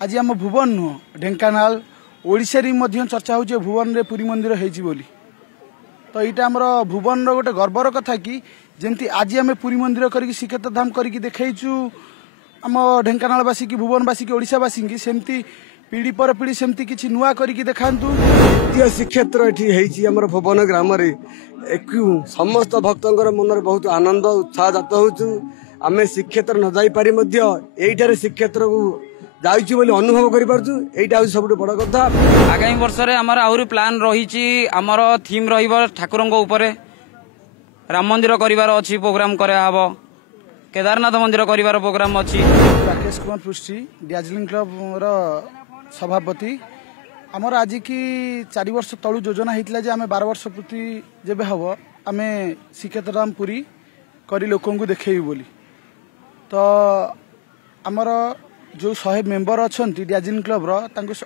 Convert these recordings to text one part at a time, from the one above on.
आज आम भुवन नुह ढेंकानाल ओडिशा चर्चा हो भुवन रे पुरी मंदिर होली तो यहाँ आमर भुवन गोटे गर्वर कथा कि जमती आज आम पुरी मंदिर करके श्रीक्षेत्र धाम करके देखु आम ढेंकानालवासी की भुवनवासी की ओडिशावासी की सेमती पीढ़ी पर पीढ़ी सेमती किसी नुआ करके देखातु द्वितीय श्रीक्षेत्र ये आम भुवन ग्राम समस्त भक्तर मन बहुत आनंद उत्साह जात हो आम श्रीक्षेत्र न जाई पारी यही श्रीक्षेत्र को जाइछु बोली अनुभव करि पारछु एटा सब बड़ कथा। आगामी वर्ष रे हमर आउरी प्लान रहिछि हमर थीम रहिबो ठाकुरंग ऊपरे राम मंदिर करिवार अछि प्रोग्राम करे हबो केदारनाथ मंदिर करिवार प्रोग्राम अछि। राकेश कुमार पृष्टि दार्जिलिंग क्लब रो सभापति हमर आज की 4 वर्ष तळु योजना हितला जे आमे 12 वर्ष प्रति जेबे हबो आमे श्रीक्षेत्र धाम पुरी करी लोकन को देखेबी बोली तो हमर जो 100 मेंबर अच्छा दार्जिलिंग क्लब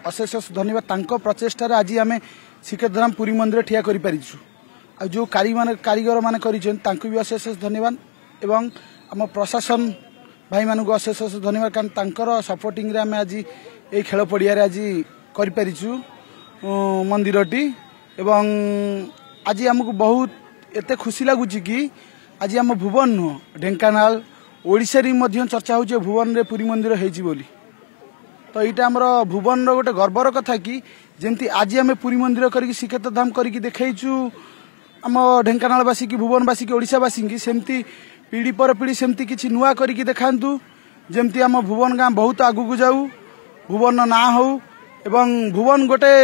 अशेष धन्यवाद प्रचेषार आज आम श्रीक्षेत्र धाम पुरी मंदिर ठिया कर जो कारीगर मान भी अशेष धन्यवाद एवं आम प्रशासन भाई मान को अशेष धन्यवाद कारण सपोर्टिंग आम आज ये खेल पड़िया आज करूँ मंदिरटी एवं आज आमको बहुत एत खुशी लगुच कि आज आम भुवन नुह ढेंकानाल ओडिशा चर्चा हो भुवन रे पुरी मंदिर होली तो यहाँ आमर भुवन गोटे गर्वर कथा कि जमती आज आम पुरी मंदिर करके श्रीक्षेत्र धाम करके देखु आम ढेंकानालवासी की भुवनवासी की ओडिशावासी की सेमती पीढ़ी पर पीढ़ी सेमती किसी नुआ करके देखातु जमती आम भुवन गाँ बहुत आगू को जाऊ भुवन ना हो एवं भुवन गोटे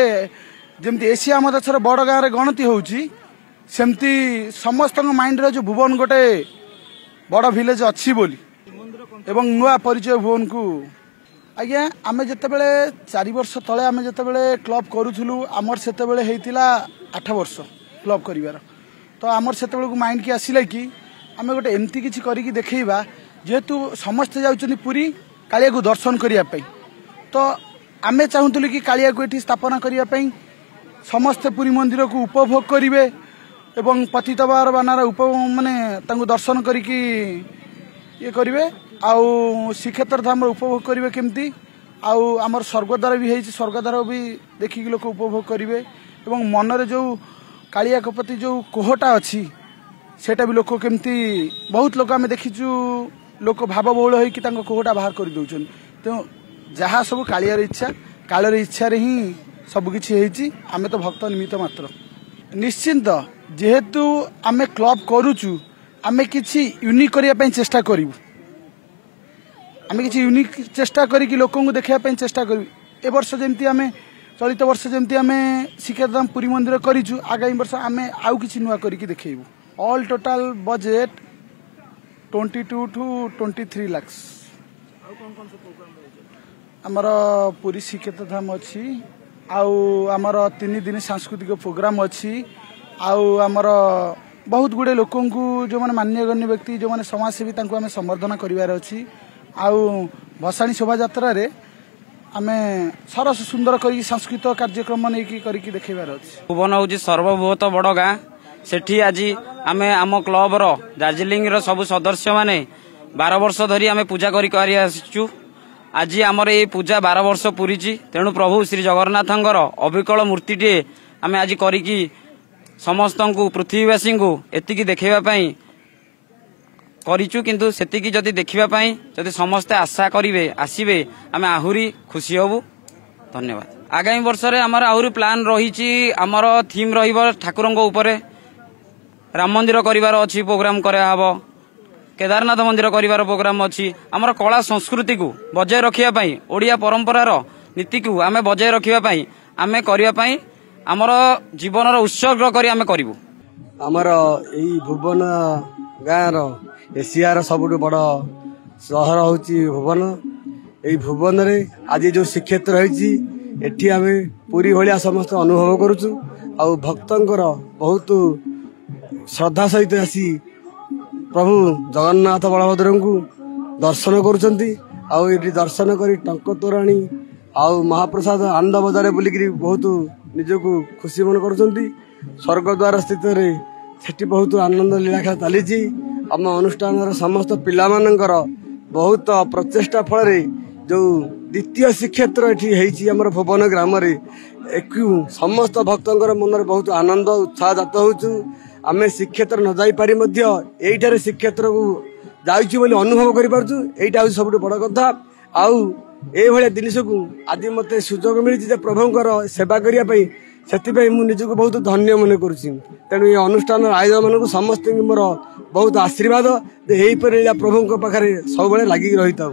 जमती एशिया महादेशर बड़ गाँव में गणति होती सेमती समस्त माइंड रे जो भुवन गोटे बड़ विलेज अच्छी बोली एवं नुआ परिचय भुवन को आज्ञा आम जिते 4 वर्ष तले आम जिते क्लब करूँ आमर से 8 वर्ष क्लब कर तो आमर से माइंड की आसला कि आम गोटे एमती किसी करके देखा जेहेतु समस्ते जाऊँ पुरी कालिया को दर्शन करने तो आम चाहूलु कि कालिया को ये स्थापना करने समस्ते पुरी मंदिर को उपभोग करेंगे एवं पतित बानार माने दर्शन करिकी ये करेंगे आउ श्रीक्षेत्र धाम उपभोग करेंगे केमती आउ आमर स्वर्गद्वार भी है स्वर्गद्वार भी देखिक लोक उपभोग करेंगे एवं मनरे जो कालिया के प्रति जो कोहटा अच्छी सेटा भी लोक केमती बहुत लोक आम देखीचु लोक भाव बहुल होकर कोहटा बाहर कर दौरान तेणु जहाँ सब कालियार इच्छा कालर इच्छा ही सबकि आम तो भक्त निमित्त मात्र निश्चिंत जेहेतु आमे क्लब करूचु आमे किछि यूनिक करने चेष्टा करूँ आमे किछि यूनिक चेष्टा करी लोकों को देखा चेष्टा करूँ ए वर्ष जमती आमे चलित वर्ष जमती आमे श्रीक्षेत्र धाम पुरी मंदिर करूँ आगामी वर्ष आमे आउ किछि नुआ करी देखेबू all total budget 22 to 23 lakh आमर पुरी श्रीक्षेत्र धाम अच्छी आउ आमर 3 दिन सांस्कृतिक प्रोग्राम अच्छी आउ आमर बहुत गुड़े लोकों को जो माने मान्यगण्य व्यक्ति जो माने समाजसेवी तांको आमे संवर्धना करिवार अछि आउ भसाणी शोभा यात्रा रे आमे सरस सुंदर करी सांस्कृतिक कार्यक्रम नेकी करिकी देखैबार अछि। भुवन होची सर्वबृहत बड़ गाँ सेठी आज आमे आम क्लब रो दार्जिलिंग रो सब सदस्य माने 12 वर्ष धरी आमे पूजा करी आसिचु आज आमर ये पूजा 12 वर्ष पूरीची तेणु प्रभु श्री जगन्नाथंकर अविकल मूर्तिटे आमे आज करिकी समस्त को पृथ्वीवासी को एतिकी देखापी करूँ किंतु सेतिकी जदि देखापी जदि समस्ते आशा करेंगे आसवे आम आहुरी खुशी हबू। धन्यवाद। आगामी वर्ष रे आमर आहुरी प्लान रहिछि आमर थीम रहिबो ठाकुरंग ऊपरे राम मंदिर करिवार अछि प्रोग्राम करे हबो केदारनाथ मंदिर करिवार प्रोग्राम अछि आमर कला संस्कृति को बजाय रखिया पई ओडिया परंपरार नीति को आमे बजाय रखिया पई आमे करिया पई आमर जीवन उत्सर्ग करी आमे करिवु। आमर एई भुवन गाँव एशियार सबुठ बड़ सहर होची भुवन एई भुवन रे आज जो श्रीक्षेत्र होईची एठी आमे पूरी भलिया समस्त अनुभव करूछु आउ भक्तंकर बहुत श्रद्धा सहित आसी प्रभु जगन्नाथ बलभद्र को दर्शन करुचंती आउ एठी दर्शन करी टंक तोराणी आउ महाप्रसाद आनंद बजार बुलिकी बहुत निजको खुशी मन करुचंती स्वर्गद्वार स्थित रे सेठी बहुत आनंद लीला चली आम अनुष्ठान समस्त पिला मानकर बहुत प्रचेष्टा फल जो द्वितीय श्रीक्षेत्र ये आम भुवन ग्राम समस्त भक्तर मन बहुत आनंद उत्साह जात हो आम श्रीक्षेत्र न जापर यही श्रीक्षेत्र को जाऊँ अनुभव कर सब बड़ कथा आउ ये जिनस को आज मत सुजोग मिली प्रभुंर सेवा करने से निजक बहुत धन्य मन करेणु ये अनुष्ठान आयोजन मान समस्त मोर बहुत आशीर्वाद यही प्रभु पाखे सब लगी रही था।